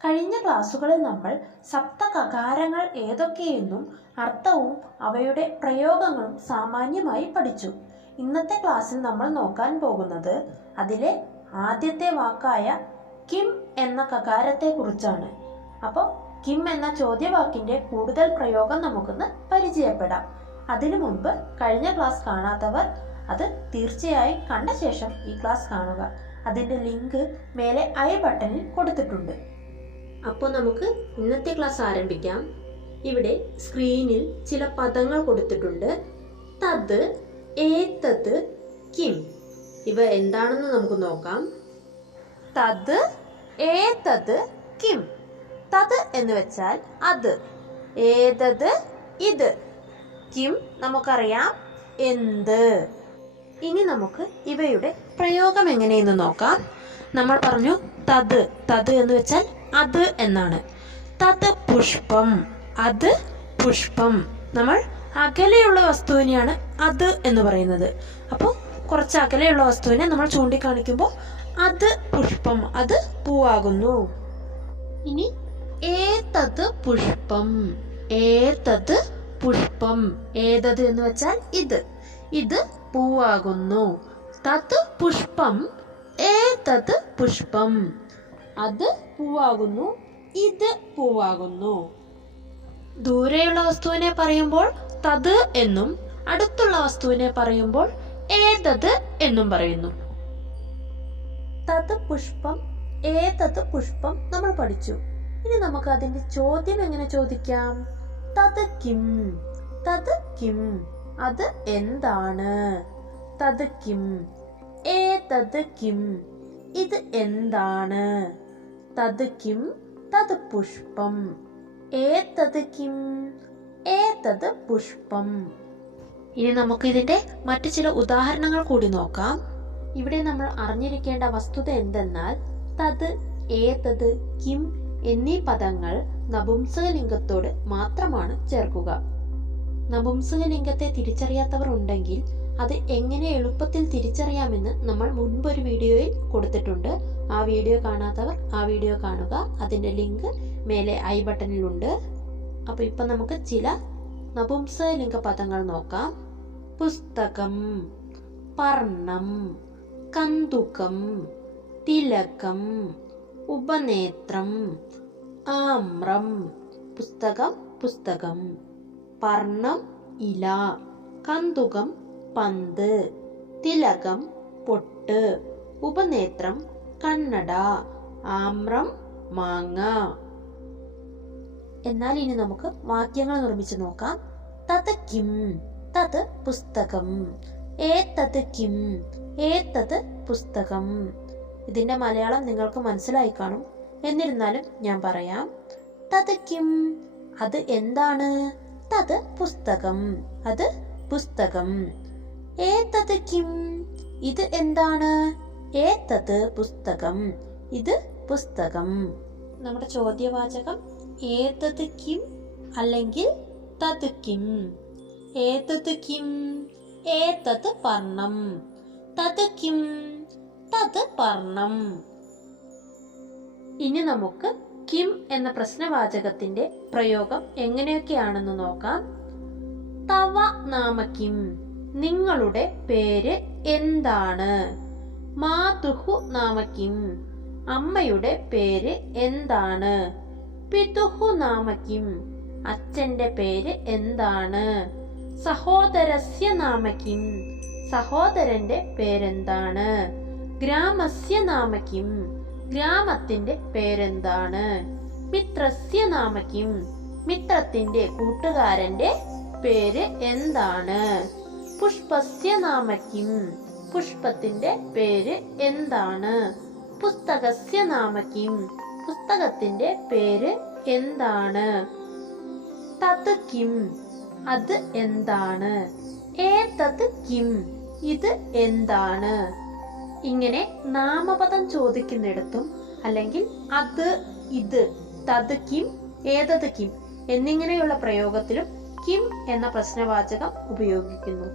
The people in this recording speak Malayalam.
കഴിഞ്ഞ ക്ലാസ്സുകളിൽ നമ്മൾ സപ്തകകാരങ്ങൾ ഏതൊക്കെയെന്നും അർത്ഥവും അവയുടെ പ്രയോഗങ്ങളും സാമാന്യമായി പഠിച്ചു. ഇന്നത്തെ ക്ലാസ്സിൽ നമ്മൾ നോക്കാൻ പോകുന്നത് അതിലെ ആദ്യത്തെ വാക്കായ കിം എന്ന കകാരത്തെ കുറിച്ചാണ്. അപ്പോൾ കിം എന്ന ചോദ്യവാക്കിൻ്റെ കൂടുതൽ പ്രയോഗം നമുക്കൊന്ന് പരിചയപ്പെടാം. അതിനു മുൻപ് കഴിഞ്ഞ ക്ലാസ് കാണാത്തവർ അത് തീർച്ചയായും കണ്ട ശേഷം ഈ ക്ലാസ് കാണുക. അതിൻ്റെ ലിങ്ക് മേലെ ഐ ബട്ടണിൽ കൊടുത്തിട്ടുണ്ട്. അപ്പോൾ നമുക്ക് ഇന്നത്തെ ക്ലാസ് ആരംഭിക്കാം. ഇവിടെ സ്ക്രീനിൽ ചില പദങ്ങൾ കൊടുത്തിട്ടുണ്ട്. തത്, ഏതത്, കിം. ഇവ എന്താണെന്ന് നമുക്ക് നോക്കാം. തത്, ഏതത്, കിം. തത് എന്ന് വെച്ചാൽ അത്, ഏതത് ഇത്, കിം നമുക്കറിയാം എന്ത്. ഇനി നമുക്ക് ഇവയുടെ പ്രയോഗം എങ്ങനെയെന്ന് നോക്കാം. നമ്മൾ പറഞ്ഞു തത്, തത് എന്ന് വെച്ചാൽ അത് എന്നാണ്. തത് പുഷ്പം, അത് പുഷ്പം. നമ്മൾ അകലെയുള്ള വസ്തുവിനെയാണ് അത് എന്ന് പറയുന്നത്. അപ്പോൾ കുറച്ച് അകലെയുള്ള വസ്തുവിനെ നമ്മൾ ചൂണ്ടിക്കാണിക്കുമ്പോൾ അത് പുഷ്പം, അത് പൂവാകുന്നു. ഇനി ഏതത് പുഷ്പം, ഏതത് പുഷ്പം. ഏതത് എന്ന് വെച്ചാൽ ഇത്, ഇത് പൂവാകുന്നു. തത് പുഷ്പം, ഏതത് പുഷ്പം. അത് പൂവാകുന്നു, ഇത് പൂവാകുന്നു. ദൂരെയുള്ള വസ്തുവിനെ പറയുമ്പോൾ തത് എന്നും അടുത്തുള്ള വസ്തുവിനെ പറയുമ്പോൾ ഏതത് എന്നും പറയുന്നു. തത് പുഷ്പം, ഏതത് പുഷ്പം നമ്മൾ പഠിച്ചു. ഇനി നമുക്ക് അതിന്റെ ചോദ്യം എങ്ങനെ ചോദിക്കാം? തത് കിം, തത് കിം. അത് എന്താണ്? തത് കിം, ഏതത് കിം. ഇത് എന്താണ്? തത് കിം, തത് പുഷ്പം. ഏതത് കിം, ഏതത് പുഷ്പം. ഇനി നമുക്ക് ഇതിന്റെ മറ്റു ചില ഉദാഹരണങ്ങൾ കൂടി നോക്കാം. ഇവിടെ നമ്മൾ അറിഞ്ഞിരിക്കേണ്ട വസ്തുത എന്തെന്നാൽ തത്, ഏതത്, കിം എന്നീ പദങ്ങൾ നപുംസകലിംഗത്തോട് മാത്രമാണ് ചേർക്കുക. നപുംസകലിംഗത്തെ തിരിച്ചറിയാത്തവർ ഉണ്ടെങ്കിൽ അത് എങ്ങനെ എളുപ്പത്തിൽ തിരിച്ചറിയാമെന്ന് നമ്മൾ മുൻപൊരു വീഡിയോയിൽ കൊടുത്തിട്ടുണ്ട്. ആ വീഡിയോ കാണാത്തവർ ആ വീഡിയോ കാണുക. അതിൻ്റെ ലിങ്ക് മേലെ ഐ ബട്ടണിലുണ്ട്. അപ്പോൾ ഇപ്പം നമുക്ക് ചില നപുംസകലിംഗ പദങ്ങൾ നോക്കാം. പുസ്തകം, പർണം, കന്തുകം, തിലകം, ഉപനേത്രം, ആമ്രം. പുസ്തകം, പുസ്തകം. പർണം, ഇല. കന്തുകം, പന്ത്. തിലകം, പൊട്ട്. ഉപനേത്രം, കണ്ണട. ആമ്രം, മാങ്ങ. എന്നാൽ ഇനി നമുക്ക് വാക്യങ്ങൾ നിർമ്മിച്ചു നോക്കാം. തത് കിം, തത് പുസ്തകം. ഏതത് കിം, ഏതത് പുസ്തകം. ഇതിന്റെ മലയാളം നിങ്ങൾക്ക് മനസ്സിലായി കാണും. എന്നിരുന്നാലും ഞാൻ പറയാം. തത് കിം, അത് എന്താണ്? തത് പുസ്തകം, അത് പുസ്തകം. ഏതത് കിം, ഇത് എന്താണ്? ഏതത് പുസ്തകം, ഇത് പുസ്തകം. നമ്മുടെ ചോദ്യവാചകം ഏതത് കിം അല്ലെങ്കിൽ തത് കിം. ഏതത് കിം, ഏതത് പർണം. തത് കിം, തത് പർണം. ഇനി നമുക്ക് കിം എന്ന പ്രശ്നവാചകത്തിന്റെ പ്രയോഗം എങ്ങനെയൊക്കെയാണെന്ന് നോക്കാം. തവ നാമ കിം, നിങ്ങളുടെ പേര് എന്താണ്? മാതുഹു നാമ കിം, അമ്മയുടെ പേര് എന്താണ്? പിതുഹു നാമ കിം, അച്ഛന്റെ പേര് എന്താണ്? സഹോദരസ്യ നാമ കിം, സഹോദരന്റെ പേരെന്താണ്? ഗ്രാമസ്യ നാമ കിം, ഗ്രാമത്തിന്റെ പേരെന്താണ്? മിത്രസ്യ നാമ കിം, മിത്രത്തിന്റെ കൂട്ടുകാരന്റെ പേര് എന്താണ്? പുഷ്പസ്യ നാമ കിം, പുഷ്പത്തിന്റെ പേര് എന്താണ്? പുസ്തകസ്യ നാമ കിം, പുസ്തകത്തിന്റെ പേര് എന്താണ്? തത് കിം, അത് എന്താണ്? ഏതത് കിം, ഇത് എന്താണ്? ഇങ്ങനെ നാമപദം ചോദിക്കുന്നിടത്തും അല്ലെങ്കിൽ അത്, ഇത്, തത് കിം, ഏതത് കിം എന്നിങ്ങനെയുള്ള പ്രയോഗത്തിലും കിം എന്ന പ്രശ്നവാചകം ഉപയോഗിക്കുന്നു.